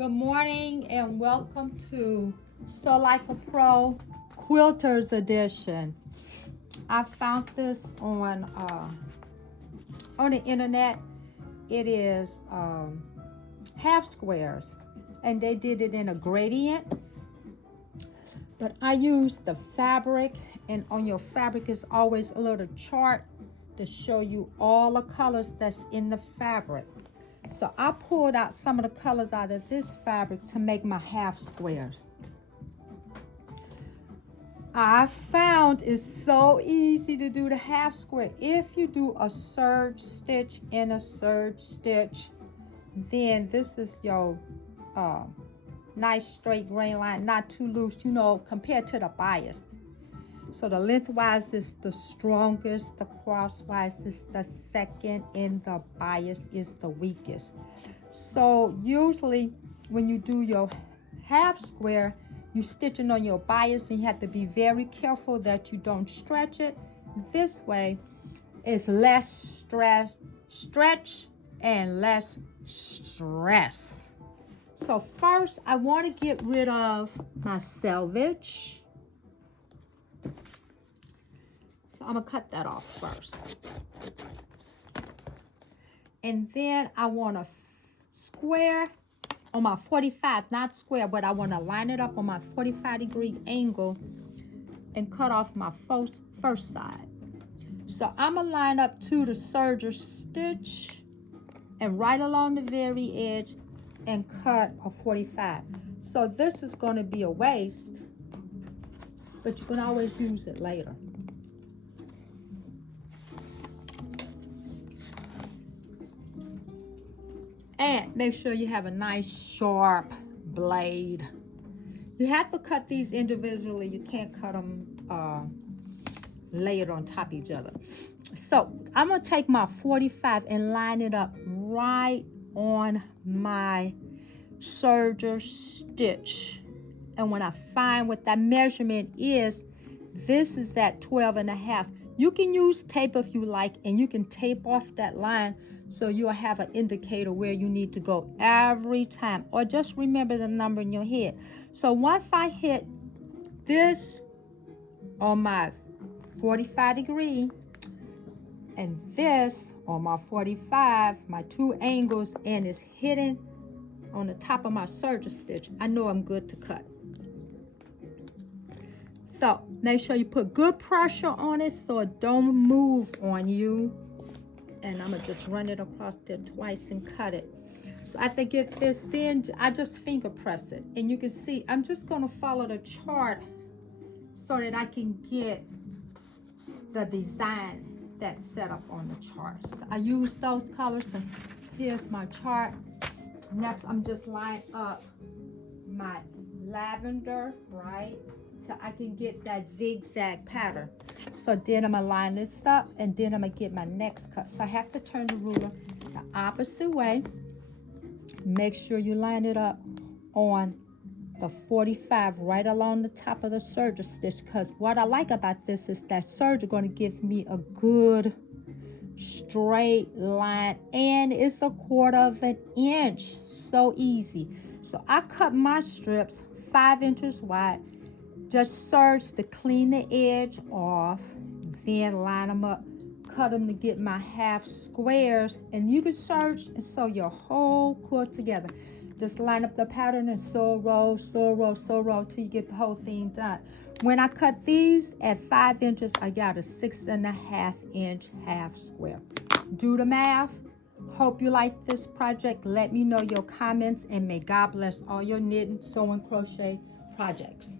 Good morning and welcome to Sew Like a Pro Quilters Edition. I found this on the internet. It is half squares and they did it in a gradient. But I used the fabric, and on your fabric is always a little chart to show you all the colors that's in the fabric. So I pulled out some of the colors out of this fabric to make my half squares. I found it's so easy to do the half square. If you do a serge stitch and a serge stitch, then this is your nice straight grain line, not too loose, compared to the bias. So the lengthwise is the strongest, the crosswise is the second, and the bias is the weakest. So usually when you do your half square, you stitching on your bias, and you have to be very careful that you don't stretch it. This way it's less stretch and less stress. So first I want to get rid of my selvage. So I'm going to cut that off first. And then I want to square on my 45, not square, but I want to line it up on my 45-degree angle and cut off my first side. So I'm going to line up to the serger stitch and right along the very edge and cut a 45. So this is going to be a waist, but you can always use it later. And make sure you have a nice sharp blade. You have to cut these individually. You can't cut them layered on top of each other. So I'm going to take my 45 and line it up right on my serger stitch. And when I find what that measurement is, this is at 12.5. You can use tape if you like, and you can tape off that line so you'll have an indicator where you need to go every time, or just remember the number in your head. So once I hit this on my 45 degree and this on my 45, my two angles, and it's hitting on the top of my serger stitch, I know I'm good to cut. So make sure you put good pressure on it so it don't move on you. And I'm gonna just run it across there twice and cut it. So after I get this, then I just finger press it. And you can see, I'm just gonna follow the chart so that I can get the design that's set up on the chart. So I use those colors, and here's my chart. Next, I'm just lining up my lavender, right? So I can get that zigzag pattern. So then I'm gonna line this up, and then I'm gonna get my next cut. So I have to turn the ruler the opposite way. Make sure you line it up on the 45 right along the top of the serger stitch, because what I like about this is that serger going to give me a good straight line, and it's 1/4 inch. So easy. So I cut my strips 5 inches wide. Just serge to clean the edge off, then line them up, cut them to get my half squares, and you can serge and sew your whole quilt together. Just line up the pattern and sew row, sew row, sew row till you get the whole thing done. When I cut these at 5 inches, I got a 6.5 inch half square. Do the math. Hope you like this project. Let me know your comments, and may God bless all your knitting, sewing, crochet projects.